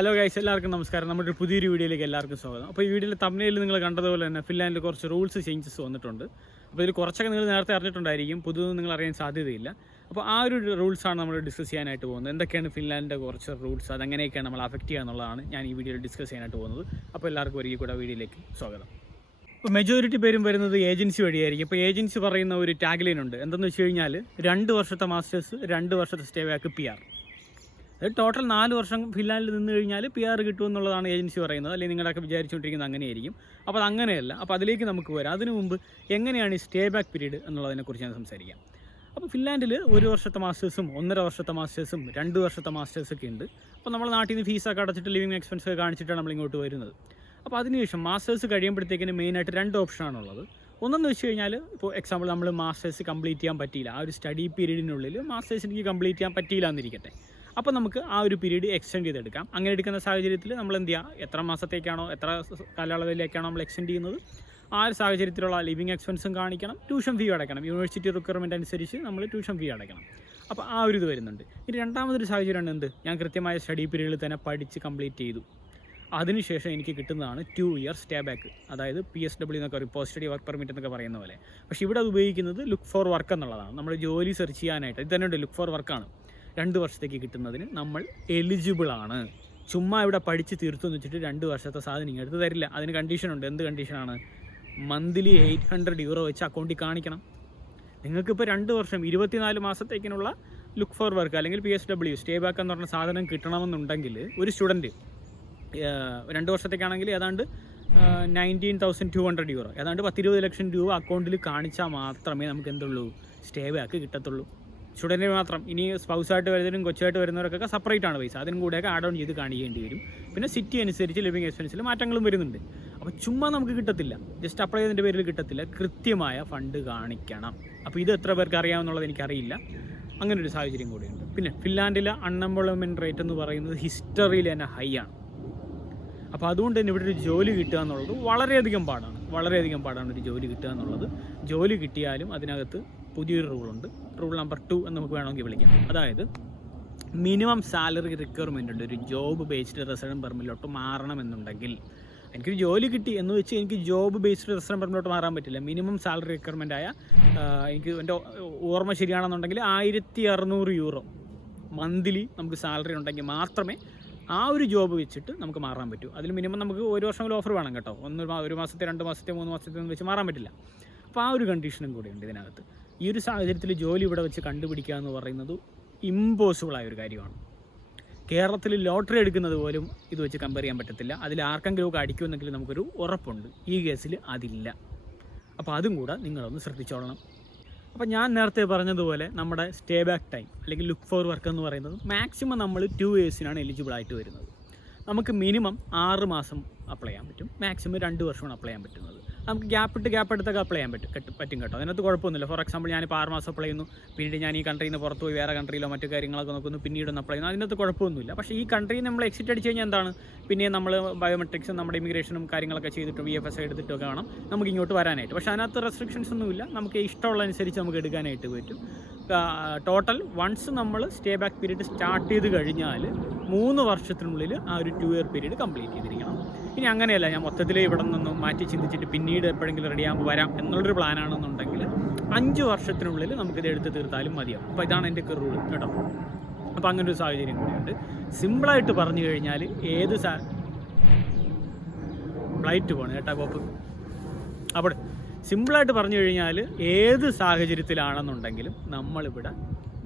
Hello guys, എല്ലാവർക്കും നമസ്കാരം. നമ്മുടെ പുതിയൊരു വീഡിയോയിലേക്ക് എല്ലാവർക്കും സ്വാഗതം. അപ്പോൾ ഈ വീഡിയോയിൽ തംബ്നെയിൽ നിങ്ങൾ കണ്ടതുപോലെ തന്നെ ഫിൻലാൻഡിൽ കുറച്ച് റൂൾസ് ചേഞ്ചസ് വന്നിട്ടുണ്ട്. അപ്പോൾ ഇതിൽ കുറച്ചൊക്കെ നിങ്ങൾ നേരത്തെ അറിഞ്ഞിട്ടുണ്ടായിരിക്കും, പുതുതൊന്നും നിങ്ങൾ അറിയാൻ സാധ്യതയില്ല. അപ്പോൾ ആ ഒരു റൂൾസാണ് നമ്മൾ ഡിസ്കസ് ചെയ്യാനായിട്ട് പോകുന്നത്. എന്തൊക്കെയാണ് ഫിൻലാൻഡിൻ്റെ കുറച്ച് റൂൾസ്, അതെങ്ങനെയൊക്കെയാണ് നമ്മൾ അഫക്റ്റ് ചെയ്യുക എന്നുള്ളതാണ് ഞാൻ ഈ വീഡിയോയിൽ ഡിസ്കസ് ചെയ്യാനായിട്ട് പോകുന്നത്. അപ്പോൾ എല്ലാവർക്കും ഒരിക്കൽ കൂടെ വീഡിയോയിലേക്ക് സ്വാഗതം. ഇപ്പോൾ മെജോറിറ്റി പേരും വരുന്നത് ഏജൻസി വഴിയായിരിക്കും. ഇപ്പോൾ ഏജൻസി പറയുന്ന ഒരു ടാഗ് ലൈൻ ഉണ്ട്. എന്തെന്ന് വെച്ച് കഴിഞ്ഞാൽ 2 വർഷത്തെ മാസ്റ്റേഴ്സ്, 2 വർഷത്തെ സ്റ്റേ ബാക്ക്, PR. അത് ടോട്ടൽ 4 വർഷം ഫിൻലാൻഡിൽ നിന്ന് കഴിഞ്ഞാൽ PR കിട്ടുമെന്നുള്ളതാണ് ഏജൻസി പറയുന്നത്. അല്ലെങ്കിൽ നിങ്ങളൊക്കെ വിചാരിച്ചുകൊണ്ടിരിക്കുന്നത് അങ്ങനെയായിരിക്കും. അപ്പോൾ അത് അങ്ങനെയല്ല. അപ്പോൾ അതിലേക്ക് നമുക്ക് വരാം. അതിനു മുമ്പ് എങ്ങനെയാണ് ഈ സ്റ്റേ ബാക്ക് പീരീഡ് എന്നുള്ളതിനെക്കുറിച്ച് ഞാൻ സംസാരിക്കാം. അപ്പോൾ ഫിൻലാൻഡിൽ 1 വർഷത്തെ മാസ്റ്റേഴ്സും 1.5 വർഷത്തെ മാസ്റ്റേഴ്സും 2 വർഷത്തെ മാസ്റ്റേഴ്സൊക്കെ ഉണ്ട്. അപ്പോൾ നമ്മൾ നാട്ടിൽ നിന്ന് ഫീസൊക്കെ അടച്ചിട്ട് ലിവിങ് എക്സ്പെൻസ് ഒക്കെ കാണിച്ചിട്ടാണ് നമ്മൾ ഇങ്ങോട്ട് വരുന്നത്. അപ്പോൾ അതിനുശേഷം മാസ്റ്റേഴ്സ് കഴിയുമ്പോഴത്തേക്കിന് മെയിനായിട്ട് 2 ഓപ്ഷനാണുള്ളത്. ഒന്നെന്ന് വെച്ച് കഴിഞ്ഞാൽ, ഇപ്പോൾ എക്സാമ്പിൾ നമ്മൾ മാസ്റ്റേഴ്സ് കംപ്ലീറ്റ് ചെയ്യാൻ പറ്റിയില്ല, ആ ഒരു സ്റ്റഡി പീരീഡിനുള്ളിൽ മാസ്റ്റേഴ്സ് എനിക്ക് കംപ്ലീറ്റ് ചെയ്യാൻ പറ്റിയില്ല എന്നിരിക്കട്ടെ. അപ്പോൾ നമുക്ക് ആ ഒരു പീരീഡ് എക്സ്റ്റെൻഡ് ചെയ്തെടുക്കാം. അങ്ങനെ എടുക്കുന്ന സാഹചര്യത്തിൽ നമ്മൾ എന്ത് ചെയ്യുക, എത്ര മാസത്തേക്കാണോ എത്ര കാലയളവിലേക്കാണോ നമ്മൾ എക്സ്റ്റെൻഡ് ചെയ്യുന്നത്, ആ ഒരു സാഹചര്യത്തിലുള്ള ലിവിങ് എക്സ്പെൻസും കാണിക്കണം, ട്യൂഷൻ ഫീ അടയ്ക്കണം. യൂണിവേഴ്സിറ്റി റിക്വയർമെൻറ്റ് അനുസരിച്ച് നമ്മൾ ട്യൂഷൻ ഫീ അടയ്ക്കണം. അപ്പോൾ ആ ഒരു ഇത് വരുന്നുണ്ട്. ഇനി രണ്ടാമതൊരു സാഹചര്യമാണ് എന്ത്, ഞാൻ കൃത്യമായ സ്റ്റഡി പീരീഡിൽ തന്നെ പഠിച്ച് കംപ്ലീറ്റ് ചെയ്തു. അതിനുശേഷം എനിക്ക് കിട്ടുന്നതാണ് 2 ഇയർ സ്റ്റേ ബാക്ക്, അതായത് PSW എന്നൊക്കെ പറയും, പോസ്റ്റ് സ്റ്റഡി വർക്ക് പെർമിറ്റ് എന്നൊക്കെ പറയുന്ന പോലെ. പക്ഷേ ഇവിടെ അത് ഉപയോഗിക്കുന്നത് ലുക്ക് ഫോർ വർക്ക് എന്നുള്ളതാണ്. നമ്മൾ ജോലി സെർച്ച് ചെയ്യാനായിട്ട് ഇത് തന്നെ ഉണ്ട്, ലുക്ക് ഫോർ വർക്കാണ്. 2 വർഷത്തേക്ക് കിട്ടുന്നതിന് നമ്മൾ എലിജിബിളാണ്. ചുമ്മാ ഇവിടെ പഠിച്ച് തീർത്തെന്ന് വെച്ചിട്ട് 2 വർഷത്തെ സാധനം എടുത്ത് തരില്ല. അതിന് കണ്ടീഷനുണ്ട്. എന്ത് കണ്ടീഷനാണ്? മന്ത്ലി 800 euro വെച്ച് അക്കൗണ്ടിൽ കാണിക്കണം. നിങ്ങൾക്കിപ്പോൾ 2 വർഷം 24 മാസത്തേക്കിനുള്ള ലുക്ക് ഫോർ വർക്ക് അല്ലെങ്കിൽ PSW സ്റ്റേ ബാക്ക് എന്ന് പറഞ്ഞ സാധനം കിട്ടണമെന്നുണ്ടെങ്കിൽ ഒരു സ്റ്റുഡൻറ്റ് 2 വർഷത്തേക്കാണെങ്കിൽ ഏതാണ്ട് 19,200 euro, ഏതാണ്ട് 10-20 ലക്ഷം രൂപ അക്കൗണ്ടിൽ കാണിച്ചാൽ മാത്രമേ നമുക്ക് എന്തുള്ളൂ, സ്റ്റേ ബാക്ക് കിട്ടത്തുള്ളൂ. സ്റ്റുഡൻറ്റിന് മാത്രം. ഇനി സ്പൗസായിട്ട് വരുന്നവരും കൊച്ചായിട്ട് വരുന്നവർക്കൊക്കെ സെപ്പറേറ്റ് ആണ് പൈസ. അതിനും കൂടെയൊക്കെ ആഡ് ഓൺ ചെയ്ത് കാണിക്കേണ്ടി വരും. പിന്നെ സിറ്റി അനുസരിച്ച് ലിവിങ് എക്സ്പെൻസിൽ മാറ്റങ്ങളും വരുന്നുണ്ട്. അപ്പോൾ ചുമ്മാ നമുക്ക് കിട്ടത്തില്ല, ജസ്റ്റ് അപ്ലൈ ചെയ്തതിൻ്റെ പേരിൽ കിട്ടത്തില്ല, കൃത്യമായ ഫണ്ട് കാണിക്കണം. അപ്പോൾ ഇത് എത്ര പേർക്ക് അറിയാമെന്നുള്ളത് എനിക്കറിയില്ല. അങ്ങനെ ഒരു സാഹചര്യം കൂടിയുണ്ട്. പിന്നെ ഫിൻലാൻഡിലെ അൺഎംപ്ലോയ്മെൻറ്റ് റേറ്റ് എന്ന് പറയുന്നത് ഹിസ്റ്ററിയിൽ തന്നെ ഹൈ ആണ്. അപ്പോൾ അതുകൊണ്ട് തന്നെ ഇവിടെ ഒരു ജോലി കിട്ടുക എന്നുള്ളത് വളരെയധികം പാടാണ് ഒരു ജോലി കിട്ടുക എന്നുള്ളത്. ജോലി കിട്ടിയാലും അതിനകത്ത് പുതിയൊരു റൂളുണ്ട്. റൂൾ നമ്പർ 2 എന്ന് നമുക്ക് വേണമെങ്കിൽ വിളിക്കാം. അതായത് മിനിമം സാലറി റിക്വയർമെൻ്റ് ഉണ്ട്. ഒരു ജോബ് ബേസ്ഡ് റെസിഡൻറ്റ് പെർമിറ്റിലോട്ട് മാറണമെന്നുണ്ടെങ്കിൽ, എനിക്കൊരു ജോലി കിട്ടി എന്ന് വെച്ച് എനിക്ക് ജോബ് ബേസ്ഡ് റെസിഡൻറ്റ് പെർമിറ്റിലോട്ട് മാറാൻ പറ്റില്ല. മിനിമം സാലറി റിക്വയർമെൻ്റ് ആയ എനിക്ക് എൻ്റെ ഓർമ്മ ശരിയാണെന്നുണ്ടെങ്കിൽ 1,600 euro മന്ത്ലി നമുക്ക് സാലറി ഉണ്ടെങ്കിൽ മാത്രമേ ആ ഒരു ജോബ് വെച്ചിട്ട് നമുക്ക് മാറാൻ പറ്റൂ. അതിൽ മിനിമം നമുക്ക് 1 വർഷമെങ്കിലും ഓഫർ വേണം കേട്ടോ. 1 മാസത്തെ 2 മാസത്തെ 3 മാസത്തെ ഒന്നും വെച്ച് മാറാൻ പറ്റില്ല. അപ്പോൾ ആ ഒരു കണ്ടീഷനും കൂടിയുണ്ട് ഇതിനകത്ത്. ഈ ഒരു സാഹചര്യത്തിൽ ജോലി ഇവിടെ വെച്ച് കണ്ടുപിടിക്കുക എന്ന് പറയുന്നത് ഇമ്പോസിബിളായ ഒരു കാര്യമാണ്. കേരളത്തിൽ ലോട്ടറി എടുക്കുന്നത് പോലും ഇത് വെച്ച് കമ്പയർ ചെയ്യാൻ പറ്റത്തില്ല. അതിൽ ആർക്കെങ്കിലും ഒക്കെ അടിക്കുമെന്നെങ്കിലും നമുക്കൊരു ഉറപ്പുണ്ട്. ഈ കേസിൽ അതില്ല. അപ്പോൾ അതും കൂടെ നിങ്ങളൊന്ന് ശ്രദ്ധിച്ചോളണം. അപ്പോൾ ഞാൻ നേരത്തെ പറഞ്ഞതുപോലെ നമ്മുടെ സ്റ്റേ ബാക്ക് ടൈം അല്ലെങ്കിൽ ലുക്ക് ഫോർ വർക്ക് എന്ന് പറയുന്നത് മാക്സിമം നമ്മൾ 2 yearsനാണ് എലിജിബിൾ ആയിട്ട് വരുന്നത്. നമുക്ക് മിനിമം 6 മാസം അപ്ലൈ ചെയ്യാൻ പറ്റും, മാക്സിമം 2 വർഷമാണ് അപ്ലൈ ചെയ്യാൻ പറ്റുന്നത്. നമുക്ക് ഗ്യാപ്പ് എടുത്തൊക്കെ അപ്ലൈ ചെയ്യാൻ പറ്റും കേട്ടോ. അതിനകത്ത് കുഴപ്പമൊന്നുമില്ല. ഫോർ എക്സാമ്പിൾ ഞാനിപ്പോൾ 6 മാസം അപ്ലൈ ചെയ്യുന്നു, പിന്നീട് ഞാൻ ഈ കൺട്രിയിൽ നിന്ന് പുറത്ത് പോയി വേറെ കൺട്രിയിലോ മറ്റു കാര്യങ്ങളൊക്കെ നോക്കുന്നു, പിന്നീടൊന്ന് അപ്ലൈ ചെയ്യുന്നു, അതിനകത്ത് കുഴപ്പമൊന്നുമില്ല. പക്ഷേ ഈ കൺട്രിയിൽ നമ്മൾ എക്സിറ്റ് അടിച്ച് കഴിഞ്ഞാൽ എന്താണ്, പിന്നെ നമ്മൾ ബയോമെട്രിക്സും നമ്മുടെ ഇമിഗ്രേഷനും കാര്യങ്ങളൊക്കെ ചെയ്തിട്ട് VFS എടുത്തിട്ടൊക്കെ വേണം നമുക്ക് ഇങ്ങോട്ട് വരാനായിട്ട്. പക്ഷേ അതിനകത്ത് റെസ്ട്രിക്ഷൻസ് ഒന്നുമില്ല. നമുക്ക് ഇഷ്ടമുള്ള അനുസരിച്ച് നമുക്ക് എടുക്കാനായിട്ട് പറ്റും. ടോട്ടൽ വൺസ് നമ്മൾ സ്റ്റേ ബാക്ക് പീരീഡ് സ്റ്റാർട്ട് ചെയ്ത് കഴിഞ്ഞാൽ 3 വർഷത്തിനുള്ളിൽ ആ ഒരു 2 year പീരീഡ് കംപ്ലീറ്റ് ചെയ്തിരിക്കണം. ഇനി അങ്ങനെയല്ല, ഞാൻ മൊത്തത്തിൽ ഇവിടെ നിന്നും മാറ്റി ചിന്തിച്ചിട്ട് പിന്നീട് എപ്പോഴെങ്കിലും റെഡിയാകുമ്പോൾ വരാം എന്നുള്ളൊരു പ്ലാനാണെന്നുണ്ടെങ്കിൽ 5 വർഷത്തിനുള്ളിൽ നമുക്കിത് എടുത്ത് തീർത്താലും മതിയാവും. അപ്പോൾ ഇതാണ് എൻ്റെ റൂൾ കേട്ടോ. അപ്പോൾ അങ്ങനെ ഒരു സാഹചര്യം കൂടിയുണ്ട്. സിമ്പിളായിട്ട് പറഞ്ഞു കഴിഞ്ഞാൽ ഫ്ലൈറ്റ് പോകണം കേട്ടോ കോപ്പ്. അപ്പോൾ സിമ്പിളായിട്ട് പറഞ്ഞു കഴിഞ്ഞാൽ ഏത് സാഹചര്യത്തിലാണെന്നുണ്ടെങ്കിലും നമ്മളിവിടെ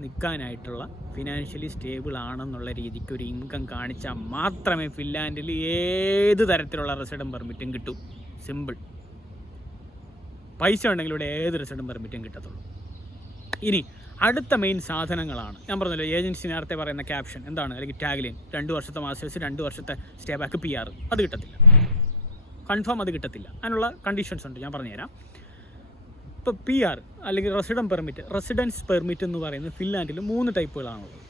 നിൽക്കാനായിട്ടുള്ള ഫിനാൻഷ്യലി സ്റ്റേബിൾ ആണെന്നുള്ള രീതിക്ക് ഒരു ഇൻകം കാണിച്ചാൽ മാത്രമേ ഫിൻലാൻഡിൽ ഏത് തരത്തിലുള്ള റെസിഡൻറ്റ് പെർമിറ്റും കിട്ടൂ. സിമ്പിൾ. പൈസ ഉണ്ടെങ്കിൽ ഇവിടെ ഏത് റെസിഡൻറ്റ് പെർമിറ്റും കിട്ടത്തുള്ളൂ. ഇനി അടുത്ത മെയിൻ സാധനങ്ങളാണ് ഞാൻ പറഞ്ഞല്ലോ. ഏജൻസി നേരത്തെ പറയുന്ന ക്യാപ്ഷൻ എന്താണ്, അല്ലെങ്കിൽ ടാഗ്ലൈൻ, 2 വർഷത്തെ മാസ്റ്റേഴ്സ്, 2 വർഷത്തെ സ്റ്റേ ബാക്ക്, PR. അത് കിട്ടത്തില്ല, കൺഫേം അത് കിട്ടത്തില്ല. അതിനുള്ള കണ്ടീഷൻസ് ഉണ്ട്, ഞാൻ പറഞ്ഞുതരാം. ഇപ്പോൾ PR അല്ലെങ്കിൽ റെസിഡൻസ് പെർമിറ്റ് എന്ന് പറയുന്നത് ഫിൻലാൻഡിൽ 3 ടൈപ്പുകളാണുള്ളത്.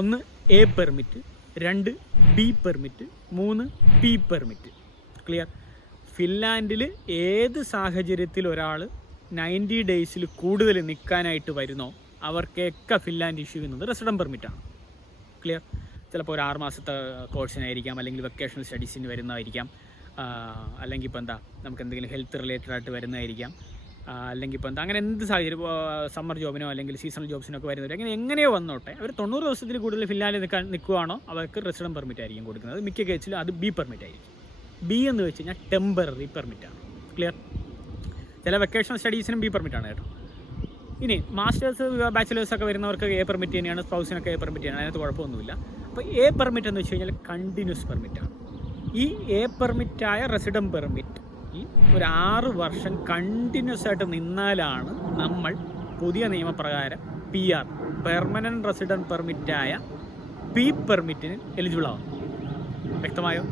1 A permit, 2 B permit, 3 P permit. Clear? ഫിൻലാൻഡിൽ ഏത് സാഹചര്യത്തിൽ ഒരാൾ 90 days കൂടുതൽ നിൽക്കാനായിട്ട് വരുന്നോ അവർക്കൊക്കെ ഫിൻലാൻഡ് ഇഷ്യൂ ചെയ്യുന്നത് റെസിഡൻറ്റ് പെർമിറ്റാണ്. ക്ലിയർ? ചിലപ്പോൾ ഒരു 6 മാസത്തെ കോഴ്സിനായിരിക്കാം, അല്ലെങ്കിൽ വെക്കേഷണൽ സ്റ്റഡീസിന് വരുന്നതായിരിക്കാം, അല്ലെങ്കിൽ ഇപ്പോൾ എന്താ നമുക്ക് എന്തെങ്കിലും ഹെൽത്ത് റിലേറ്റഡ് ആയിട്ട് വരുന്നതായിരിക്കാം, അല്ലെങ്കിൽ ഇപ്പോൾ എന്താ അങ്ങനെ എന്ത് സാഹചര്യം സമ്മർ ജോബിനോ അല്ലെങ്കിൽ സീസണൽ ജോബ്സിനൊക്കെ വരുന്നവർ അങ്ങനെ എങ്ങനെയോ വന്നോട്ടെ, അവർ 90 ദിവസത്തിൽ കൂടുതൽ ഫിൻലാൻഡിൽ നിൽക്കുകയാണോ അവർക്ക് റെസിഡൻറ്റ് പെർമിറ്റ് ആയിരിക്കും കൊടുക്കുന്നത്. മിക്ക കേസിലും അത് ബി പെർമിറ്റ് ആയിരിക്കും. ബി എന്ന് വെച്ച് കഴിഞ്ഞാൽ ടെമ്പററി പെർമിറ്റാണ്. ക്ലിയർ? ചില വെക്കേഷണൽ സ്റ്റഡീസിനും ബി പെർമിറ്റാണ് കേട്ടോ. ഇനി മാസ്റ്റേഴ്സ് ബാച്ചിലേഴ്സൊക്കെ വരുന്നവർക്ക് എ പെർമിറ്റ് തന്നെയാണ്, സ്പൗസിനൊക്കെ എ പെർമിറ്റ് തന്നെയാണ്, അതിനകത്ത് കുഴപ്പമൊന്നുമില്ല. അപ്പോൾ എ പെർമിറ്റ് എന്ന് വെച്ച് കഴിഞ്ഞാൽ കണ്ടിന്യൂസ് പെർമിറ്റാണ്. ഈ എ പെർമിറ്റായ റെസിഡൻറ്റ് പെർമിറ്റ് ഈ ഒരു 6 വർഷം കണ്ടിന്യൂസ് ആയിട്ട് നിന്നാലാണ് നമ്മൾ പുതിയ നിയമപ്രകാരം പി ആർ പെർമനൻറ്റ് റെസിഡൻറ്റ് പെർമിറ്റായ പി പെർമിറ്റിന് എലിജിബിൾ ആവും. വ്യക്തമായോ?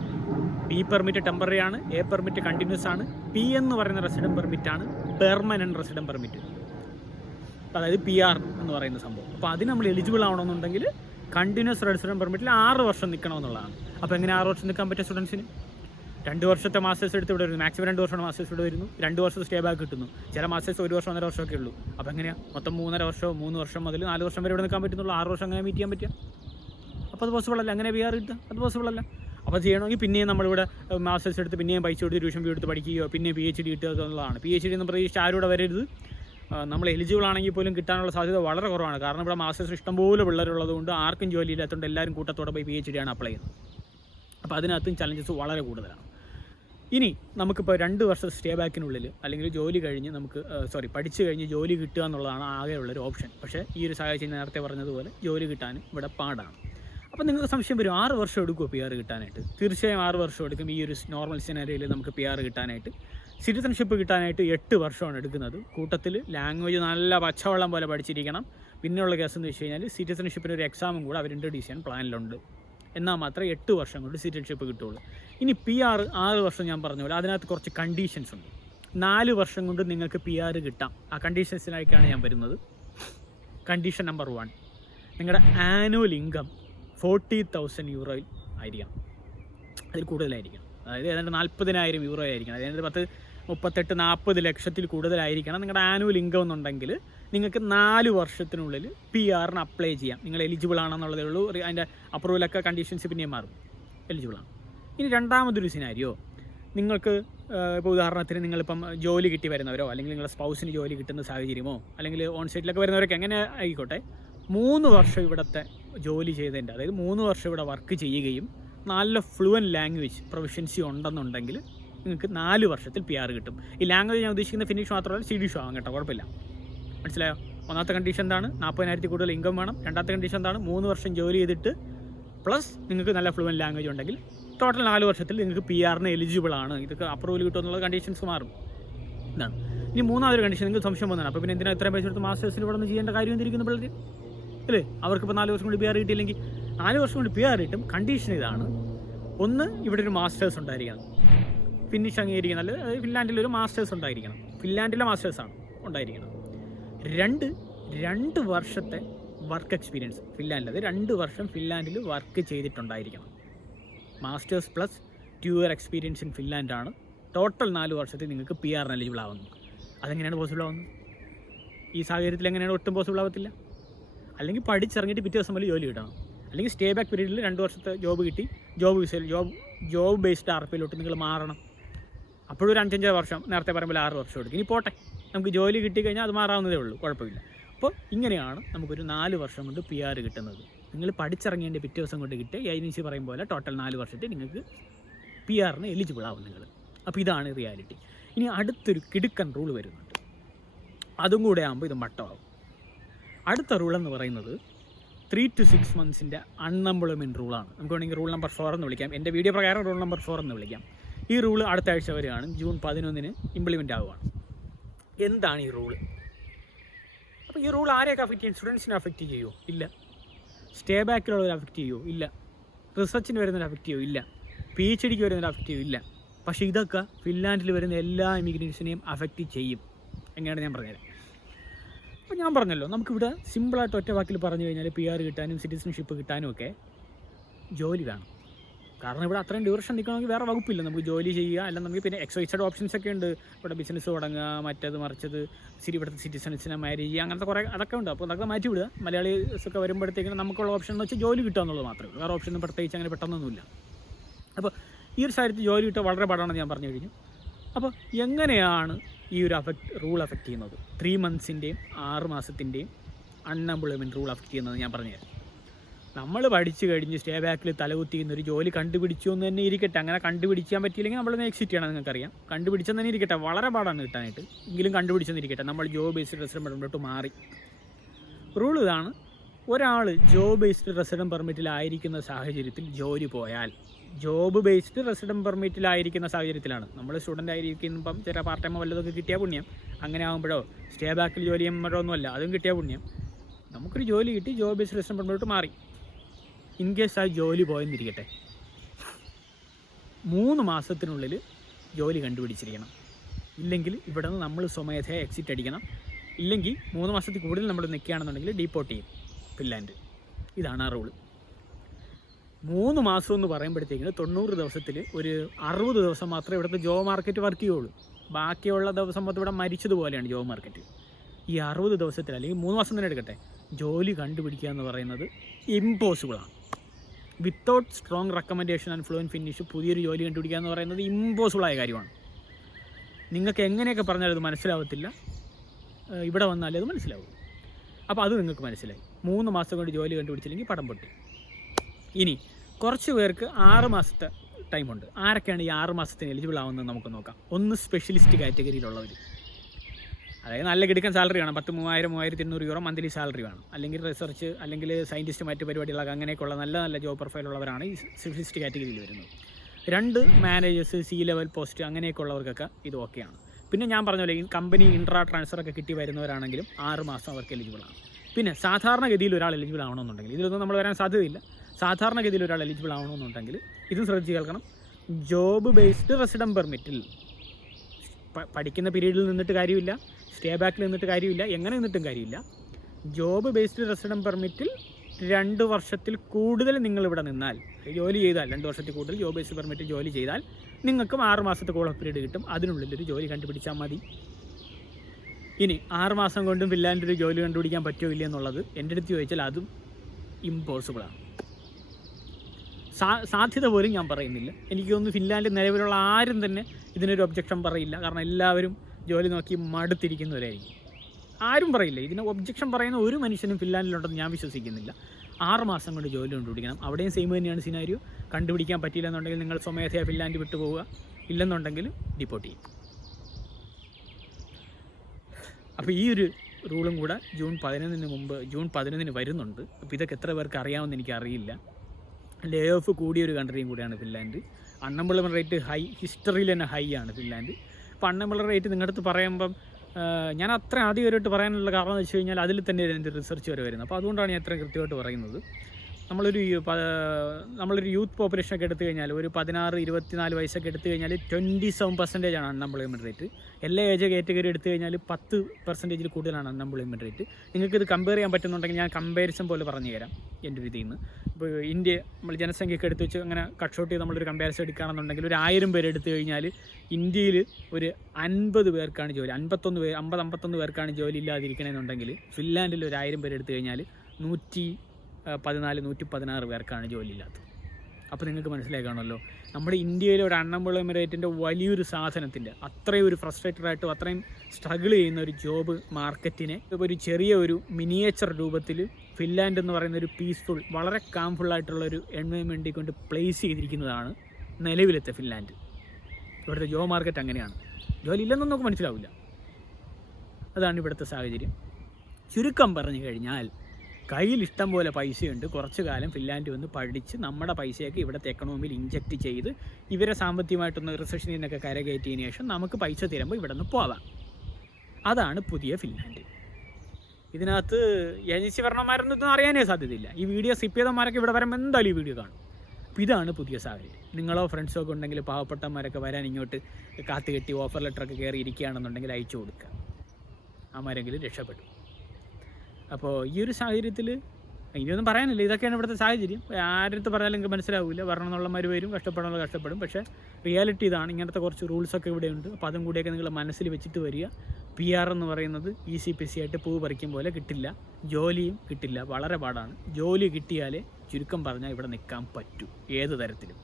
പി പെർമിറ്റ് ടെമ്പററി ആണ്, എ പെർമിറ്റ് കണ്ടിന്യൂസ് ആണ്, പി എന്ന് പറയുന്ന റെസിഡൻറ്റ് പെർമിറ്റാണ് പെർമനൻറ്റ് റെസിഡൻറ്റ് പെർമിറ്റ്, അതായത് പി ആർ എന്ന് പറയുന്ന സംഭവം. അപ്പോൾ അതിന് നമ്മൾ എലിജിബിൾ ആവണമെന്നുണ്ടെങ്കിൽ കണ്ടിന്യൂസ് റെസിഡൻറ്റ് പെർമിറ്റിൽ 6 വർഷം നിൽക്കണമെന്നുള്ളതാണ്. അപ്പോൾ എങ്ങനെ 6 വർഷം നിൽക്കാൻ പറ്റും സ്റ്റുഡൻസിന്? 2 വർഷത്തെ മാസ്റ്റേഴ്സ് എടുത്ത് ഇവിടെ വരുന്നു, മാക്സിമം 2 വർഷമാണ് മാസ്റ്റേഴ്സ് ഇവിടെ വരുന്നു, 2 വർഷം സ്റ്റേ ബാക്ക് കിട്ടുന്നു. ചില മാസ്റ്റേഴ്സ് 1 വർഷം 1.5 വർഷമൊക്കെ ഉള്ളൂ. അപ്പോൾ എങ്ങനെയാണ് മൊത്തം 3.5 വർഷമോ 3 വർഷം മുതൽ 4 വർഷം വരെ ഇവിടെ നിൽക്കാൻ പറ്റുന്നുള്ളൂ. 6 വർഷം അങ്ങനെ മീറ്റ് ചെയ്യാൻ പറ്റുക? അപ്പോൾ അത് പോസിബിൾ അല്ല. അങ്ങനെ പി ആർ കിട്ടുക അത് പോസിബിൾ അല്ല. അപ്പോൾ ചെയ്യണമെങ്കിൽ പിന്നെയും നമ്മളിവിടെ മാസ്റ്റേഴ്സ് എടുത്ത് പിന്നെയും പൈസ കൊടുത്ത് ട്യൂഷൻ ഫീ എടുത്ത് പഠിക്കുകയോ പിന്നെയും PhD കിട്ടുക എന്നുള്ളതാണ്. PhD എന്ന് പ്രതീക്ഷിച്ച് ആരും ഇവിടെ വരരുത്. നമ്മൾ എലിജിബിൾ ആണെങ്കിൽ പോലും കിട്ടാനുള്ള സാധ്യത വളരെ കുറവാണ്. കാരണം ഇവിടെ മാസ്റ്റേഴ്സ് ഇഷ്ടംപോലെ പിള്ളേരുള്ളതുകൊണ്ട് ആർക്കും ജോലി ഇല്ലാത്തതുകൊണ്ട് എല്ലാവരും കൂട്ടത്തോടെ പോയി PhD ആണ് അപ്ലൈ ചെയ്യുന്നത്. അപ്പോൾ അതിനകത്തും ചലഞ്ചസ് വളരെ കൂടുതലാണ്. ഇനി നമുക്കിപ്പോൾ 2 വർഷം സ്റ്റേ ബാക്കിനുള്ളിൽ അല്ലെങ്കിൽ ജോലി കഴിഞ്ഞ് നമുക്ക് പഠിച്ചു കഴിഞ്ഞ് ജോലി കിട്ടുക എന്നുള്ളതാണ് ആകെയുള്ളൊരു ഓപ്ഷൻ. പക്ഷേ ഈ ഒരു സാഹചര്യം നേരത്തെ പറഞ്ഞതുപോലെ ജോലി കിട്ടാനും ഇവിടെ പാടാണ്. അപ്പോൾ നിങ്ങൾക്ക് സംശയം വരും, 6 വർഷം എടുക്കുമോ PR കിട്ടാനായിട്ട്? തീർച്ചയായും 6 വർഷം എടുക്കും. ഈ ഒരു നോർമൽ സിനാരിയോയിൽ നമുക്ക് PR കിട്ടാനായിട്ട്. സിറ്റിസൺഷിപ്പ് കിട്ടാനായിട്ട് 8 വർഷമാണ് എടുക്കുന്നത്. കൂട്ടത്തിൽ ലാംഗ്വേജ് നല്ല പച്ചവെള്ളം പോലെ പഠിച്ചിരിക്കണം. പിന്നെയുള്ള കേസ് എന്ന് വെച്ച് കഴിഞ്ഞാൽ സിറ്റിസൺഷിപ്പിന് ഒരു എക്സാമും കൂടെ അവർ ഇൻട്രൊഡ്യൂസ് ചെയ്യാൻ പ്ലാനിലുണ്ട്. എന്നാൽ മാത്രമേ 8 വർഷം കൊണ്ട് സിറ്റിസൺഷിപ്പ് കിട്ടുള്ളൂ. ഇനി PR 6 വർഷം ഞാൻ പറഞ്ഞ പോലെ അതിനകത്ത് കുറച്ച് കണ്ടീഷൻസ് ഉണ്ട്. 4 വർഷം കൊണ്ട് നിങ്ങൾക്ക് PR കിട്ടാം. ആ കണ്ടീഷൻസിലേക്കാണ് ഞാൻ വരുന്നത്. കണ്ടീഷൻ നമ്പർ 1, നിങ്ങളുടെ ആനുവൽ ഇൻകം 40,000 യൂറോയിൽ ആയിരിക്കണം. അതിൽ കൂടുതലായിരിക്കണം. അതായത് ഏതാണ്ട് 40,000 യൂറോ ആയിരിക്കണം. അതായത് 38-40 ലക്ഷത്തിൽ കൂടുതലായിരിക്കണം നിങ്ങളുടെ ആനുവൽ ഇൻകം എന്നുണ്ടെങ്കിൽ നിങ്ങൾക്ക് 4 വർഷത്തിനുള്ളിൽ PRന് അപ്ലൈ ചെയ്യാം. നിങ്ങൾ എലിജിബിൾ ആണെന്നുള്ളതേ ഉള്ളൂ. അതിൻ്റെ അപ്രൂവലൊക്കെ കണ്ടീഷൻസ് പിന്നെയും മാറും. എലിജിബിളാണ്. ഇനി രണ്ടാമതൊരു സിനാരിയോ, നിങ്ങൾക്ക് ഇപ്പോൾ ഉദാഹരണത്തിന് നിങ്ങളിപ്പം ജോലി കിട്ടി വരുന്നവരോ അല്ലെങ്കിൽ നിങ്ങളുടെ സ്പൗസിന് ജോലി കിട്ടുന്ന സാഹചര്യമോ അല്ലെങ്കിൽ ഓൺ സൈറ്റിലൊക്കെ വരുന്നവരൊക്കെ എങ്ങനെ ആയിക്കോട്ടെ, 3 വർഷം ഇവിടുത്തെ ജോലി ചെയ്തതിൻ്റെ, അതായത് 3 വർഷം ഇവിടെ വർക്ക് ചെയ്യുകയും നല്ല ഫ്ലുവൻറ്റ് ലാംഗ്വേജ് പ്രൊഫഷൻസി ഉണ്ടെന്നുണ്ടെങ്കിൽ നിങ്ങൾക്ക് 4 വർഷത്തിൽ PR കിട്ടും. ഈ ലാംഗ്വേജ് ഞാൻ ഉദ്ദേശിക്കുന്ന ഫിനിഷ് മാത്രമല്ല സ്വീഡിഷ് ആവാം കേട്ടോ, കുഴപ്പമില്ല. മനസ്സിലായോ? ഒന്നാമത്തെ കണ്ടീഷൻ എന്താണ്? 40,000 കൂടുതൽ ഇൻകം വേണം. രണ്ടാമത്തെ കണ്ടീഷൻ എന്താണ്? 3 വർഷം ജോലി ചെയ്തിട്ട് പ്ലസ് നിങ്ങൾക്ക് നല്ല ഫ്ലുവൻറ്റ് ലാംഗ്വേജ് ഉണ്ടെങ്കിൽ ടോട്ടൽ 4 വർഷത്തിൽ നിങ്ങൾക്ക് PRന് എലിജിബിൾ ആണ്. ഇതൊക്കെ അപ്രൂവൽ കിട്ടുമെന്നുള്ള കണ്ടീഷൻസ് മാറും. ഇതാണ്. ഇനി മൂന്നാമതൊരു കണ്ടീഷൻ, നിങ്ങൾക്ക് സംശയം വന്നതാണ്. അപ്പോൾ പിന്നെ എന്തിനാ ഇത്രയും പൈസ എടുത്ത് മാസ്റ്റേഴ്സിന് ഇവിടെ നിന്ന് ചെയ്യേണ്ട കാര്യം എന്തിരിക്കുന്നു പിള്ളേർ അല്ലേ? അവർക്കിപ്പോൾ 4 വർഷം കൊണ്ട് PR കിട്ടിയില്ലെങ്കിൽ 4 വർഷം കൊണ്ട് PR കിട്ടും. കണ്ടീഷൻ ഇതാണ്: 1, ഇവിടെ ഒരു മാസ്റ്റേഴ്സ് ഉണ്ടായിരിക്കണം, ഫിനിഷ് അംഗീകരിക്കണം. അതായത് ഫിൻലാൻഡിലൊരു മാസ്റ്റേഴ്സ് ഉണ്ടായിരിക്കണം, ഫിൻലാൻഡിലെ മാസ്റ്റേഴ്സാണ് ഉണ്ടായിരിക്കണം. 2 വർഷത്തെ വർക്ക് എക്സ്പീരിയൻസ് ഫിൻലാൻഡിൽ, അത് 2 വർഷം ഫിൻലാൻഡിൽ വർക്ക് ചെയ്തിട്ടുണ്ടായിരിക്കണം. Masters plus 2 year experience in ഫിൻലാൻഡാണ് ടോട്ടൽ 4 വർഷത്തിൽ നിങ്ങൾക്ക് PRന് എലിജിബിൾ ആവുന്നത്. അതെങ്ങനെയാണ് പോസിബിൾ ആവുന്നത്? ഈ സാഹചര്യത്തിൽ എങ്ങനെയാണ് ഒട്ടും പോസിബിൾ ആവത്തില്ല. അല്ലെങ്കിൽ പഠിച്ചിറങ്ങിയിട്ട് പിറ്റേ ദിവസം പോലെ ജോലി കിട്ടണം, അല്ലെങ്കിൽ സ്റ്റേ ബാക്ക് പീരീഡിൽ 2 വർഷത്തെ ജോബ് കിട്ടി ജോബ് വിസയിൽ ജോബ് ബേസ്ഡ് RPയിലോട്ട് നിങ്ങൾ മാറണം. അപ്പോഴൊരു 5-5 വർഷം, നേരത്തെ പറയുമ്പോൾ 6 വർഷം എടുക്കും. ഇനി പോട്ടെ, നമുക്ക് ജോലി കിട്ടിക്കഴിഞ്ഞാൽ അത് മാറാവുന്നതേ ഉള്ളൂ, കുഴപ്പമില്ല. അപ്പോൾ ഇങ്ങനെയാണ് നമുക്കൊരു 4 വർഷം കൊണ്ട് PR കിട്ടുന്നത്. നിങ്ങൾ പഠിച്ചിറങ്ങേണ്ട പിറ്റേ ദിവസം കൊണ്ട് കിട്ടിയ ഏജൻസി പറയും പോലെ ടോട്ടൽ 4 വർഷത്തിൽ നിങ്ങൾക്ക് PRന് എലിജിബിൾ ആവും നിങ്ങൾ. അപ്പോൾ ഇതാണ് റിയാലിറ്റി. ഇനി അടുത്തൊരു കിടുക്കൻ റൂൾ വരുന്നുണ്ട്. അതും കൂടെ ആകുമ്പോൾ ഇത് മട്ടമാവും. അടുത്ത റൂൾ എന്ന് പറയുന്നത് 3 to 6 മന്ത്സിൻ്റെ അൺഎംപ്ലോയ്മെൻറ്റ് റൂളാണ്. നമുക്ക് വേണമെങ്കിൽ റൂൾ നമ്പർ 4 എന്ന് വിളിക്കാം. എൻ്റെ വീഡിയോ പ്രകാരം റൂൾ നമ്പർ 4 എന്ന് വിളിക്കാം. ഈ റൂൾ അടുത്ത ആഴ്ച വരെയാണ്, ജൂൺ 11-ന് ഇംപ്ലിമെൻ്റ് ആവുകയാണ്. എന്താണ് ഈ റൂള്? അപ്പോൾ ഈ റൂൾ ആരെയൊക്കെ അഫക്റ്റ് ചെയ്യും? സ്റ്റുഡൻസിനെ അഫക്റ്റ് ചെയ്യുമോ? ഇല്ല. സ്റ്റേ ബാക്കിലുള്ളവർ അഫക്റ്റ് ചെയ്യുമോ? ഇല്ല. റിസർച്ചിന് വരുന്നവർ അഫക്റ്റ് ചെയ്യുമോ? ഇല്ല. PhDക്ക് വരുന്നവർ അഫക്റ്റ് ചെയ്യുമോ? ഇല്ല. പക്ഷേ ഇതൊക്കെ ഫിൻലാൻഡിൽ വരുന്ന എല്ലാ ഇമിഗ്രേഷനെയും അഫക്റ്റ് ചെയ്യും. എങ്ങനെയാണ് ഞാൻ പറഞ്ഞുതരാം. അപ്പോൾ ഞാൻ പറഞ്ഞല്ലോ, നമുക്കിവിടെ സിമ്പിളായിട്ട് ഒറ്റ വാക്കിൽ പറഞ്ഞു കഴിഞ്ഞാൽ PR കിട്ടാനും സിറ്റിസൺഷിപ്പ് കിട്ടാനും ഒക്കെ ജോലി വേണം. കാരണം ഇവിടെ അത്രയും ഡ്യൂറേഷൻ നിൽക്കണമെങ്കിൽ വേറെ വകുപ്പില്ല, നമുക്ക് ജോലി ചെയ്യുക, അല്ല നമുക്ക് പിന്നെ എക്സൈസഡ് ഓപ്ഷൻസ് ഒക്കെ ഉണ്ട്. ഇവിടെ ബിസിനസ് തുടങ്ങുക, മറ്റത് മറിച്ചത്, ഇവിടുത്തെ സിറ്റിസൺസിനെ മാരേജ് ചെയ്യുക, അങ്ങനത്തെ കുറേ അതൊക്കെ ഉണ്ട്. അപ്പോൾ അതൊക്കെ മാറ്റി വിടുക. മലയാളീസൊക്കെ വരുമ്പോഴത്തേക്കും നമുക്കുള്ള ഓപ്ഷൻ എന്ന് വെച്ചാൽ ജോലി കിട്ടുക എന്നുള്ളത് മാത്രമേ ഉള്ളൂ. വേറെ ഓപ്ഷനൊന്നും പ്രത്യേകിച്ച് അങ്ങനെ പെട്ടെന്നൊന്നുമില്ല. അപ്പോൾ ഈ ഒരു സാഹചര്യത്തിൽ ജോലി കിട്ടുക വളരെ പാടാണെന്ന് ഞാൻ പറഞ്ഞു കഴിഞ്ഞു. അപ്പോൾ എങ്ങനെയാണ് ഈ ഒരു റൂൾ അഫക്റ്റ് ചെയ്യുന്നത്? 3 മന്ത്സിൻ്റെയും 6 മാസത്തിൻ്റെയും അൺഎംപ്ലോയ്മെൻറ്റ് റൂൾ അഫക്റ്റ് ചെയ്യുന്നത് ഞാൻ പറഞ്ഞുതരാം. നമ്മൾ പഠിച്ചു കഴിഞ്ഞ് സ്റ്റേ ബാക്കിൽ തലകുത്തിക്കുന്ന ഒരു ജോലി കണ്ടുപിടിച്ചു എന്ന് തന്നെ ഇരിക്കട്ടെ. അങ്ങനെ കണ്ടുപിടിക്കാൻ പറ്റിയില്ലെങ്കിൽ നമ്മളൊന്ന് എക്സിറ്റ് ചെയ്യണം. നിങ്ങൾക്കറിയാം, കണ്ടുപിടിച്ചെന്ന് തന്നെ ഇരിക്കട്ടെ, വളരെ പാടാണ് കിട്ടാനായിട്ട്. എങ്കിലും കണ്ടുപിടിച്ചെന്നിരിക്കട്ടെ, നമ്മൾ ജോബ് ബേസ്ഡ് റെസിഡൻറ്റ് പെർമിറ്റ് മാറി. റൂൾ ഇതാണ്: ഒരാൾ ജോബ് ബേസ്ഡ് റെസിഡൻറ്റ് പെർമിറ്റിലായിരിക്കുന്ന സാഹചര്യത്തിൽ ജോലി പോയാൽ, ജോബ് ബേസ്ഡ് റെസിഡൻറ്റ് പെർമിറ്റിലായിരിക്കുന്ന സാഹചര്യത്തിലാണ്, നമ്മൾ സ്റ്റുഡൻ്റ് ആയിരിക്കുമ്പം ചില പാർട്ട് ടൈമോ വല്ലതൊക്കെ കിട്ടിയാൽ പുണ്യം. അങ്ങനെ ആകുമ്പോഴോ സ്റ്റേ ബാക്കിൽ ജോലി ചെയ്യുമ്പോഴോ ഒന്നുമല്ല, അതും കിട്ടിയാൽ പുണ്യം. നമുക്കൊരു ജോലി കിട്ടി, ജോബ് ബേസ്ഡ് റെസിഡൻറ്റ് പെർമിറ്റ് മാറി. ഇൻ കേസ് ആ ജോലി പോയെന്നിരിക്കട്ടെ, 3 മാസത്തിനുള്ളിൽ ജോലി കണ്ടുപിടിച്ചിരിക്കണം. ഇല്ലെങ്കിൽ ഇവിടെ നിന്ന് നമ്മൾ സ്വമേധയാ എക്സിറ്റ് അടിക്കണം. ഇല്ലെങ്കിൽ 3 മാസത്തിൽ കൂടുതൽ നമ്മൾ നിൽക്കുകയാണെന്നുണ്ടെങ്കിൽ ഡീപ്പോർട്ട് ചെയ്യും ഫിൻലാൻഡ്. ഇതാണ് ആ റൂള്. 3 മാസം എന്ന് പറയുമ്പോഴത്തേക്കിന് 90 ദിവസത്തിൽ ഒരു 60 ദിവസം മാത്രമേ ഇവിടുത്തെ ജോബ് മാർക്കറ്റ് വർക്ക് ചെയ്യുള്ളൂ. ബാക്കിയുള്ള ദിവസം മൊത്തം ഇവിടെ മരിച്ചതുപോലെയാണ് ജോബ് മാർക്കറ്റ്. ഈ 60 ദിവസത്തിൽ, അല്ലെങ്കിൽ 3 മാസം തന്നെ എടുക്കട്ടെ, ജോലി കണ്ടുപിടിക്കുക എന്ന് പറയുന്നത് ഇമ്പോസിബിളാണ്. Without strong recommendation and fluent Finnish പുതിയൊരു ജോലി കണ്ടുപിടിക്കുക എന്ന് പറയുന്നത് ഇമ്പോസിബിളായ കാര്യമാണ്. നിങ്ങൾക്ക് എങ്ങനെയൊക്കെ പറഞ്ഞാൽ അത് മനസ്സിലാവത്തില്ല, ഇവിടെ വന്നാലേ അത് മനസ്സിലാവും. അപ്പോൾ അത് നിങ്ങൾക്ക് മനസ്സിലായി. 3 മാസം കൊണ്ട് ജോലി കണ്ടുപിടിച്ചില്ലെങ്കിൽ പടം പൊട്ടി. ഇനി കുറച്ച് പേർക്ക് 6 മാസത്തെ ടൈമുണ്ട്. ആരൊക്കെയാണ് ഈ 6 മാസത്തിന് എലിജിബിൾ ആവുന്നത് നമുക്ക് നോക്കാം. ഒന്ന് സ്പെഷ്യലിസ്റ്റ് കാറ്റഗറിയിലുള്ളവർ, അതായത് നല്ല കിടക്കൻ സാലറി വേണം, 10,000 3,800 യൂറോ മന്ത്ലി സാലറി വേണം. അല്ലെങ്കിൽ റിസർച്ച്, അല്ലെങ്കിൽ സയൻറ്റിസ്റ്റ്, മറ്റ് പരിപാടികളൊക്കെ അങ്ങനെയൊക്കെയുള്ള നല്ല ജോബ് പ്രൊഫൈലുള്ളവരാണ് ഈ സ്പെഷ്യലിസ്റ്റ് കാറ്റഗറിയിൽ വരുന്നത്. 2 മാനേജേഴ്സ്, C-ലെവൽ പോസ്റ്റ് അങ്ങനെയൊക്കെ ഉള്ളവർക്കൊക്കെ ഇത് ഓക്കെയാണ്. പിന്നെ ഞാൻ പറഞ്ഞ പോലെ ഈ കമ്പനി ഇൻട്രാ ട്രാൻസ്ഫറൊക്കെ കിട്ടി വരുന്നവരാണെങ്കിലും 6 മാസം അവർക്ക് എലിജിബിളാണ്. പിന്നെ സാധാരണഗതിയിൽ ഒരാൾ എലിജിബിൾ ആവണമെന്നുണ്ടെങ്കിൽ, ഇതിലൊന്നും നമ്മൾ വരാൻ സാധ്യതയില്ല, സാധാരണഗതിയിൽ ഒരാൾ എലിജിബിൾ ആവണമെന്നുണ്ടെങ്കിൽ ഇതും ശ്രദ്ധിച്ച് കേൾക്കണം. ജോബ് ബേസ്ഡ് റെസിഡൻറ്റ് പെർമിറ്റിൽ പഠിക്കുന്ന പീരീഡിൽ നിന്നിട്ട് കാര്യമില്ല, സ്റ്റേ ബാക്കിൽ നിന്നിട്ട് കാര്യമില്ല, എങ്ങനെ നിന്നിട്ടും കാര്യമില്ല. ജോബ് ബേസ്ഡ് റെസിഡൻറ്റ് പെർമിറ്റിൽ 2 വർഷത്തിൽ കൂടുതൽ നിങ്ങളിവിടെ നിന്നാൽ, ജോലി ചെയ്താൽ 2 വർഷത്തിൽ കൂടുതൽ ജോബ് ബേസ്ഡ് പെർമിറ്റിൽ ജോലി ചെയ്താൽ നിങ്ങൾക്കും 6 മാസത്തെ കോൾ ഓഫ് പീരീഡ് കിട്ടും. അതിനുള്ളിലൊരു ജോലി കണ്ടുപിടിച്ചാൽ മതി. ഇനി 6 മാസം കൊണ്ടും ഫിൻലാൻഡിൽ ഒരു ജോലി കണ്ടുപിടിക്കാൻ പറ്റുമോ ഇല്ല എന്നുള്ളത് എൻ്റെ അടുത്ത് ചോദിച്ചാൽ അതും ഇമ്പോസിബിളാണ്. സാധ്യത പോലും ഞാൻ പറയുന്നില്ല. എനിക്ക് തോന്നുന്നു ഫിൻലാൻഡിൽ നിലവിലുള്ള ആരും തന്നെ ഇതിനൊരു ഒബ്ജക്ഷൻ പറയില്ല. കാരണം എല്ലാവരും ജോലി നോക്കി മടുത്തിരിക്കുന്നവരായിരിക്കും. ആരും പറയില്ല. ഇതിന് ഒബ്ജക്ഷൻ പറയുന്ന ഒരു മനുഷ്യനും ഫിൻലാൻഡിലുണ്ടെന്ന് ഞാൻ വിശ്വസിക്കുന്നില്ല. 6 മാസം കൊണ്ട് ജോലി കണ്ടുപിടിക്കണം. അവിടെയും സെയിം തന്നെയാണ് സിനാരിയോ. കണ്ടുപിടിക്കാൻ പറ്റിയില്ല എന്നുണ്ടെങ്കിൽ നിങ്ങൾ സ്വമേധയാ ഫിൻലാൻഡ് വിട്ടു പോവുക, ഇല്ലെന്നുണ്ടെങ്കിൽ ഡിപ്പോർട്ട് ചെയ്യും. അപ്പോൾ ഈ ഒരു റൂളും കൂടെ ജൂൺ 11 വരുന്നുണ്ട്. അപ്പോൾ ഇതൊക്കെ എത്ര പേർക്ക് അറിയാമെന്ന് എനിക്കറിയില്ല. ലേ ഓഫ് കൂടിയൊരു കൺട്രിയും കൂടിയാണ് ഫിൻലാൻഡ്. അൺഎംപ്ലോയ്മെൻറ്റ് റേറ്റ് ഹിസ്റ്ററിയിൽ തന്നെ ഹൈ ആണ് ഫിൻലാൻഡ്. അപ്പോൾ അൺഎംപ്ലോയ്മെൻറ്റ് റേറ്റ് നിങ്ങളുടെ അടുത്ത് പറയുമ്പം ഞാൻ അത്ര ആദ്യമായിട്ട് പറയാനുള്ള കാരണം എന്ന് വെച്ച് കഴിഞ്ഞാൽ അതിൽ തന്നെ എൻ്റെ റിസർച്ച് വരെ വരുന്നത്. അപ്പോൾ അതുകൊണ്ടാണ് ഞാൻ അത്രയും കൃത്യമായിട്ട് പറയുന്നത്. നമ്മളൊരു യൂത്ത് പോപ്പുലേഷനൊക്കെ എടുത്തു കഴിഞ്ഞാൽ ഒരു 16-24 വയസ്സൊക്കെ എടുത്തു കഴിഞ്ഞാൽ 27% ആണ് അൺഎംപ്ലോയ്മെൻറ്റ് റേറ്റ്. എല്ലാ ഏജ് കാറ്റഗറി എടുത്തു കഴിഞ്ഞാൽ 10% കൂടുതലാണ് അൺഎംപ്ലോയ്മെൻറ്റ് റേറ്റ്. നിങ്ങൾക്കിത് കമ്പയർ ചെയ്യാൻ പറ്റുന്നുണ്ടെങ്കിൽ ഞാൻ കമ്പാരിസൺ പോലെ പറഞ്ഞു തരാം എൻ്റെ ഒരു ഇതിൽ നിന്ന്. ഇപ്പോൾ ഇന്ത്യ നമ്മൾ ജനസംഖ്യയൊക്കെ എടുത്ത് വെച്ച് അങ്ങനെ കട്ട് ഷോട്ട് ചെയ്ത് നമ്മളൊരു കമ്പാരിസൺ എടുക്കുകയാണെന്നുണ്ടെങ്കിൽ ഒരു 1000 പേര് എടുത്തു കഴിഞ്ഞാൽ ഇന്ത്യയിൽ ഒരു 50 പേർക്കാണ് ജോലി, 50-51 പേർക്കാണ് ജോലി ഇല്ലാതിരിക്കണമെന്നുണ്ടെങ്കിൽ ഫിൻലാൻഡിൽ ഒരു 1000 പേര് എടുത്തു കഴിഞ്ഞാൽ 114-116 പേർക്കാണ് ജോലിയില്ലാത്തത്. അപ്പോൾ നിങ്ങൾക്ക് മനസ്സിലാക്കണമല്ലോ നമ്മുടെ ഇന്ത്യയിലെ ഒരു അൺഎംപ്ലോയ്മെൻറ്റ് റേറ്റിൻ്റെ വലിയൊരു സാധനത്തിൻ്റെ അത്രയും ഒരു ഫ്രസ്ട്രേറ്റഡായിട്ടും അത്രയും സ്ട്രഗിൾ ചെയ്യുന്ന ഒരു ജോബ് മാർക്കറ്റിനെ ഒരു ചെറിയ ഒരു മിനിയേച്ചർ രൂപത്തിൽ ഫിൻലാൻഡ് എന്ന് പറയുന്ന ഒരു പീസ്ഫുൾ, വളരെ കാംഫുള്ളായിട്ടുള്ളൊരു എൻവയോൺമെൻറ്റിൽ കൊണ്ട് പ്ലേസ് ചെയ്തിരിക്കുന്നതാണ് നിലവിലത്തെ ഫിൻലാൻഡ്. ഇവിടുത്തെ ജോബ് മാർക്കറ്റ് അങ്ങനെയാണ്. ജോലി ഇല്ലെന്നൊന്നും നമുക്ക് മനസ്സിലാവില്ല. അതാണ് ഇവിടുത്തെ സാഹചര്യം. ചുരുക്കം പറഞ്ഞു കഴിഞ്ഞാൽ കയ്യിൽ ഇഷ്ടം പോലെ പൈസയുണ്ട്. കുറച്ച് കാലം ഫിൻലാൻഡ് വന്ന് പഠിച്ച് നമ്മുടെ പൈസയൊക്കെ ഇവിടുത്തെ എക്കണോമിയിൽ ഇഞ്ചക്റ്റ് ചെയ്ത് ഇവരെ സാമ്പത്തികമായിട്ടൊന്ന് റിസഷനിൽ നിന്നൊക്കെ കരകയറ്റിയതിന് ശേഷം നമുക്ക് പൈസ തരുമ്പോൾ ഇവിടെ നിന്ന് പോവാം. അതാണ് പുതിയ ഫിൻലാൻഡ്. ഇതിനകത്ത് ഏജൻസി ഭരണന്മാരൊന്നും അറിയാനേ സാധ്യതയില്ല. ഈ വീഡിയോ സ്കിപ്പ് ചെയ്തവന്മാരൊക്കെ ഇവിടെ വരുമ്പോൾ എന്തായാലും ഈ വീഡിയോ കാണും. അപ്പോൾ ഇതാണ് പുതിയ സാഹചര്യം. നിങ്ങളോ ഫ്രണ്ട്സോ ഒക്കെ ഉണ്ടെങ്കിൽ പാവപ്പെട്ടവന്മാരൊക്കെ വരാൻ ഇങ്ങോട്ട് കാത്തു കെട്ടി ഓഫർ ലെറ്ററൊക്കെ കയറി ഇരിക്കുകയാണെന്നുണ്ടെങ്കിൽ അയച്ചു കൊടുക്കുക. ആമാരെങ്കിലും രക്ഷപ്പെടും. അപ്പോൾ ഈ ഒരു സാഹചര്യത്തിൽ ഇനിയൊന്നും പറയാനില്ല, ഇതൊക്കെയാണ് ഇവിടുത്തെ സാഹചര്യം. ആരടുത്ത് പറഞ്ഞാലും നിങ്ങൾക്ക് മനസ്സിലാവില്ല. വരണമെന്നുള്ളവർ വരും, കഷ്ടപ്പെടാനുള്ള കഷ്ടപ്പെടും. പക്ഷേ റിയാലിറ്റി ഇതാണ്. ഇങ്ങനത്തെ കുറച്ച് റൂൾസൊക്കെ ഇവിടെയുണ്ട്. അപ്പോൾ അതും കൂടിയൊക്കെ നിങ്ങൾ മനസ്സിൽ വെച്ചിട്ട് വരിക. PR എന്ന് പറയുന്നത് ഈസി പെസിയായിട്ട് പൂ പറിക്കും പോലെ കിട്ടില്ല. ജോലിയും കിട്ടില്ല, വളരെ പാടാണ്. ജോലി കിട്ടിയാലേ ചുരുക്കം പറഞ്ഞാൽ ഇവിടെ നിൽക്കാൻ പറ്റൂ, ഏത് തരത്തിലും.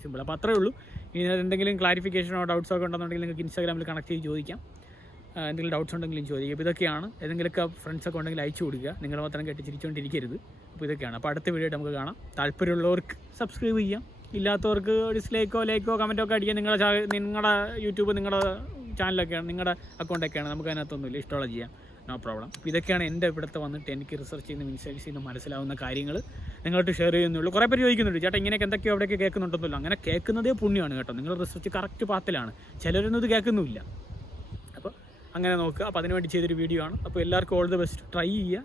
സിമ്പിൾ. അപ്പോൾ അത്രയേ ഉള്ളൂ. ഇനി എന്തെങ്കിലും ക്ലാരിഫിക്കേഷനോ ഡൗട്ട്സോ ഒക്കെ ഉണ്ടെന്നുണ്ടെങ്കിൽ നിങ്ങൾക്ക് ഇൻസ്റ്റാഗ്രാമിൽ കണക്ട് ചെയ്ത് ചോദിക്കാം. എന്തെങ്കിലും ഡൗട്ട്സ് ഉണ്ടെങ്കിലും ചോദിക്കുക. അപ്പോൾ ഇതൊക്കെയാണ്. ഏതെങ്കിലുമൊക്കെ ഫ്രണ്ട്സൊക്കെ ഉണ്ടെങ്കിൽ അയച്ചു കൊടുക്കുക. നിങ്ങൾ മാത്രം കേട്ട് ചിരിച്ചുകൊണ്ടിരിക്കരുത്. അപ്പോൾ ഇതൊക്കെയാണ്. അപ്പോൾ അടുത്ത വീഡിയോ നമുക്ക് കാണാം. താല്പര്യമുള്ളവർക്ക് സബ്സ്ക്രൈബ് ചെയ്യാം, ഇല്ലാത്തവർക്ക് ഡിസ്ലൈക്കോ ലൈക്കോ കമൻറ്റോ ഒക്കെ അടിക്കുക. നിങ്ങളുടെ യൂട്യൂബ് നിങ്ങളുടെ ചാനലൊക്കെയാണ്, നിങ്ങളുടെ അക്കൗണ്ടൊക്കെയാണ്, നമുക്ക് അതിനകത്തൊന്നുമില്ല, ഇഷ്ടമുള്ള ചെയ്യാം, നോ പ്രോബ്ലം. അപ്പോൾ ഇതൊക്കെയാണ് എൻ്റെ ഇവിടുത്തെ വന്നിട്ട് എനിക്ക് റിസർച്ച് ചെയ്യുന്ന ഇൻസൈറ്റ്സ് ചെയ്യുന്ന മനസ്സിലാവുന്ന കാര്യങ്ങൾ നിങ്ങളോട്ട് ഷെയർ ചെയ്യുന്നുള്ളൂ. കുറേ പേര് ചോദിക്കുന്നുണ്ട്, ചേട്ടാ ഇങ്ങനെയൊക്കെ എന്തൊക്കെയോ അവിടെയൊക്കെ കേൾക്കുന്നുണ്ടെന്നല്ലോ. അങ്ങനെ കേൾക്കുന്നതേ പുണ്യമാണ് കേട്ടോ. നിങ്ങൾ റിസർച്ച് കറക്റ്റ് പാത്തിലാണ്. ചിലരൊന്നും ഇത് കേൾക്കുന്നുമില്ല. അപ്പോൾ അങ്ങനെ നോക്കുക. അപ്പോൾ അതിനുവേണ്ടി ചെയ്തൊരു വീഡിയോ ആണ്. അപ്പോൾ എല്ലാവർക്കും ഓൾ ദി ബെസ്റ്റ്. ട്രൈ ചെയ്യുക.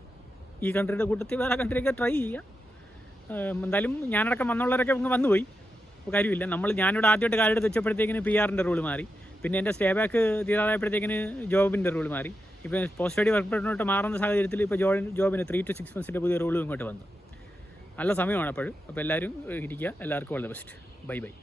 ഈ കൺട്രിയുടെ കൂട്ടത്തിൽ വേറെ കൺട്രിയൊക്കെ ട്രൈ ചെയ്യുക. എന്തായാലും ഞാനടക്കം വന്നുള്ളവരൊക്കെ ഇങ്ങ് വന്നുപോയി, അപ്പോൾ കാര്യമില്ല. ഞാനിവിടെ ആദ്യമായിട്ട് കാലെടുത്ത് വെച്ചപ്പോഴത്തേക്കിന് PR-ൻ്റെ റൂൾ മാറി. പിന്നെ എൻ്റെ സ്റ്റേ ബാക്ക് തീരാതായപ്പോഴത്തേക്കിന് ജോബിൻ്റെ റൂൾ മാറി. ഇപ്പോൾ പോസ്റ്റ് സ്റ്റഡി വർക്ക് പെർമിറ്റ് മാറുന്ന സാഹചര്യത്തിൽ ഇപ്പോൾ ജോബിന് 3 to 6 months പുതിയ റൂളും ഇങ്ങോട്ട് വന്നു. നല്ല സമയമാണ് അപ്പോൾ എല്ലാവരും ഇരിക്കുക. എല്ലാവർക്കും all the best. Bye bye.